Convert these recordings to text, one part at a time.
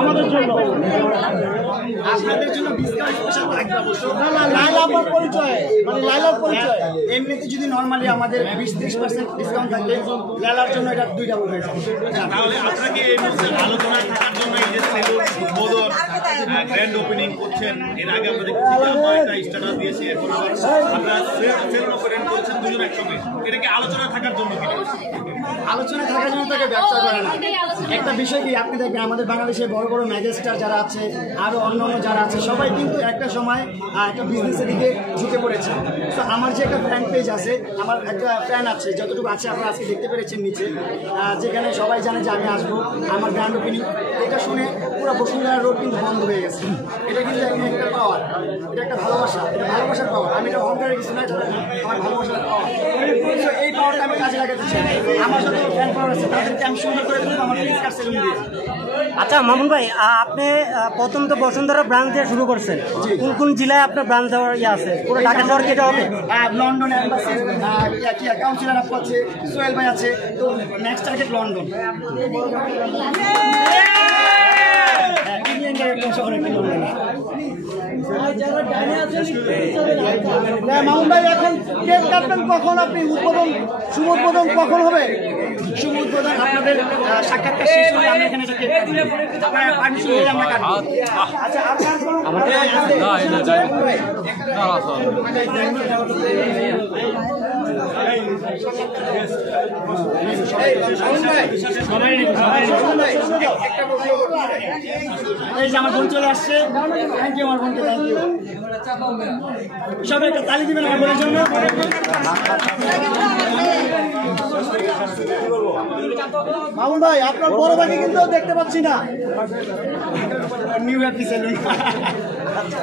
আমাদের জন্য আপনাদের জন্য ডিসকাউন্ট স্পেশাল থাকবে অবশ্যই। না না, লাইলা আপার পরিচয় মানে লাইলার পরিচয় এমনিতে যদি নরমালি আমাদের 20-30% ডিসকাউন্ট থাকে, লাইলার জন্য এটা 2 ডাবল হয়ে যাবে। তাহলে আপনাকে এই মুহূর্তে আলোচনায় থাকার জন্য এই যে সেলুন উদ্বোধন গ্র্যান্ড ওপেনিং করছেন, এর আগে আমরা দেখছি একটা স্ট্যাটাস দিয়েছি, এখন আমরা সেলুন ওপেনিং করছেন দুজন একসঙ্গে, এটা কি আলোচনায় থাকার জন্য? আলোচনা থাকার জন্য তাকে ব্যবসা করে না। একটা বিষয় কি আপনি দেখবেন আমাদের বাংলাদেশে বড় বড় ম্যাজিস্ট্রার যারা আছে আরো অন্যান্য যারা আছে সবাই কিন্তু একটা সময় একটা বিজনেসের দিকে ঝুঁকে পড়েছে। তো আমার যে একটা ফ্যান পেজ আছে, আমার একটা ফ্যান আছে যতটুকু আছে আপনারা আজকে দেখতে পেরেছেন নিচে, যেখানে সবাই জানে যে আমি আসবো আমার গ্র্যান্ড ওপেনিং। এটা শুনে পুরো বসুন্ধরা রোড কিন্তু বন্ধ হয়ে গেছে। এটা কিন্তু একটা পাওয়ার, এটা একটা ভালোবাসা, এটা ভালোবাসার পাওয়ার। আমি এটা অহংকারের কিছু না, আমার ভালোবাসার পাওয়ার। এই পাওয়ারটা আমি কাজে লাগাতে চাই। আমার যত ফ্যান পাওয়ার আছে তাদেরকে আমি সুন্দর করে দেবো আমার প্রিন্স কার সেলুন দিয়ে। আচ্ছা মামুন ভাই, আপনি প্রথম তো বসুন্ধরা ব্রাঞ্চ দিয়ে শুরু করছেন, কোন কোন জেলায় আপনার ব্রাঞ্চ দেওয়ার ইয়ে আছে? পুরো ঢাকা শহর কি এটা হবে? লন্ডন এম্বাসি কাউন্সিলর আপু আছে, সোহেল ভাই আছে, তো নেক্সট টার্গেট লন্ডন। মামুন ভাই এখন কেক কাটবেন কখন? আপনি উদ্বোধন শুভ উদ্বোধন কখন হবে? শুভ উদ্বোধন আপনাদের সাক্ষাৎকার শেষ হলে আমরা এখানে পারমিশন নিয়ে আমরা কাটবো। আচ্ছা এই যে আমার বোন চলে আসছে, থ্যাংক ইউ আমার বোনকে, থ্যাংক ইউ। সবাই একটা তালি দিবেন আমার বোনের জন্য। মামুন ভাই আপনার বড় ভাইকে কিন্তু দেখতে পাচ্ছি না। নিউ হ্যাপি সেলুন,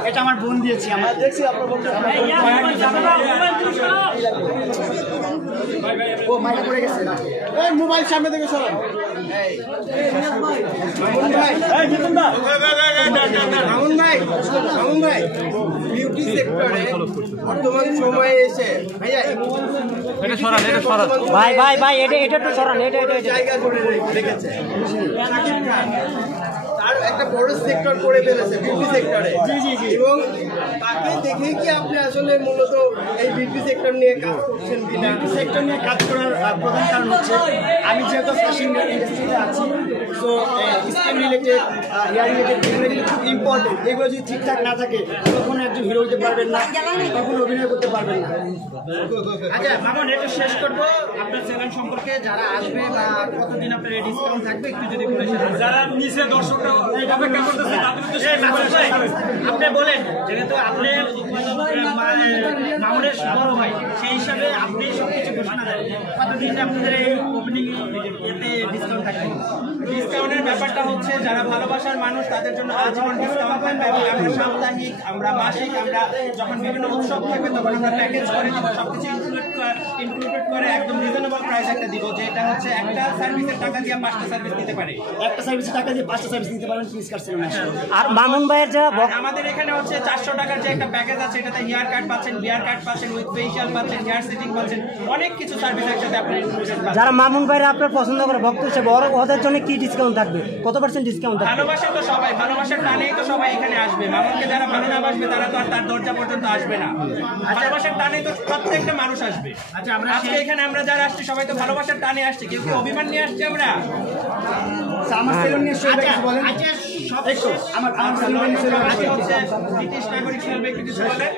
এটা আমার বোন দিয়েছি, আমরা দেখছি আপনার বোনকে। ও মাইক পড়ে গেছে, এই মোবাইল সামনে থেকে সরান। মামুন ভাই বিউটি সেক্টরে বর্তমান সময়ে এসে ভাইয়া এটা সরান, এটা সরান ভাই ভাই ভাই, এটা একটু সরান, এটা জায়গা করে রেখেছে। তার একটা বড় সেক্টর করে ফেলেছে বিউটি সেক্টরে। জি জি জি। এবং তাকে দেখে কি আপনি আসলে মূলত এই বিউটি সেক্টর নিয়ে কাজ করছেন? বিউটি সেক্টর নিয়ে কাজ করার প্রধান কারণ হচ্ছে আমি যেহেতু ফ্যাশন ইন্ডাস্ট্রিতে আছি, so skin related, hair related এগুলো কিন্তু খুব ইম্পর্টেন্ট। এগুলো যদি ঠিকঠাক না থাকে তখন একজন হিরো হতে পারবেন না, তখন অভিনয় করতে পারবেন না। আচ্ছা মামুন, এটা শেষ করবো আপনার সেলুন সম্পর্কে, যারা আসবে বা কতদিন আপনার ডিসকাউন্ট থাকবে একটু যদি বলে। যারা নিচে দর্শকরা অপেক্ষা করতেছে আপনি বলেন, যেহেতু আপনি মামুনের বড় ভাই, সেই হিসাবে আপনি সবকিছু ঘোষণা দেন, কতদিন আপনাদের এই ওপেনিং এতে ডিসকাউন্ট থাকবে? ডিসকাউন্টের ব্যাপারটা হচ্ছে যারা ভালোবাসার মানুষ তাদের জন্য আজীবন ডিসকাউন্ট থাকবে এবং আমরা সাপ্তাহিক, আমরা মাসিক, আমরা যখন বিভিন্ন উৎসব থাকবে তখন আমরা প্যাকেজ করে দিব, সবকিছু ইনক্লুডেড করে একদম রিজনেবল প্রাইস একটা দিব, যে এটা হচ্ছে একটা সার্ভিসের টাকা দিয়ে 5টা সার্ভিস দিতে পারে। একটা সার্ভিসের টাকা দিয়ে 5টা সার্ভিস দিতে পারেন প্রিন্স কার সেলুন। আর মামুন ভাইয়ের যা আমাদের এখানে হচ্ছে 400 টাকার যে একটা প্যাকেজ আছে, এটাতে হেয়ার কাট পাচ্ছেন, বিয়ার কাট পাচ্ছেন, উইথ ফেশিয়াল পাচ্ছেন, হেয়ার সেটিং পাচ্ছেন, অনেক কিছু সার্ভিস একসাথে আপনি ইনক্লুডেড পাচ্ছেন। যারা মামুন ভাইরা আপনার পছন্দ করে ভক্ত হিসেবে ওদের জন্য কি ডিসকাউন্ট থাকবে? কত % ডিসকাউন্ট থাকবে? ভালোবাসা তো সবাই, ভালোবাসার টানেই তো সবাই এখানে আসবে। মামুনকে যারা ভালো না বাসবে তারা তো আর তার দরজা পর্যন্ত আসবে না। ভালোবাসার টানেই তো প্রত্যেকটা মানুষ আসবে। আচ্ছা আমরা আজকে এখানে আমরা যারা আসছি সবাই তো ভালোবাসার টানে আসছি, কেউ কি অভিমান নিয়ে আসছি আমরা? আমার সেলুন নিয়ে বলেন। আচ্ছা আমার সেলুন আজকে হচ্ছে ব্রিটিশ নাগরিক হিসেবে কিছু বলেন।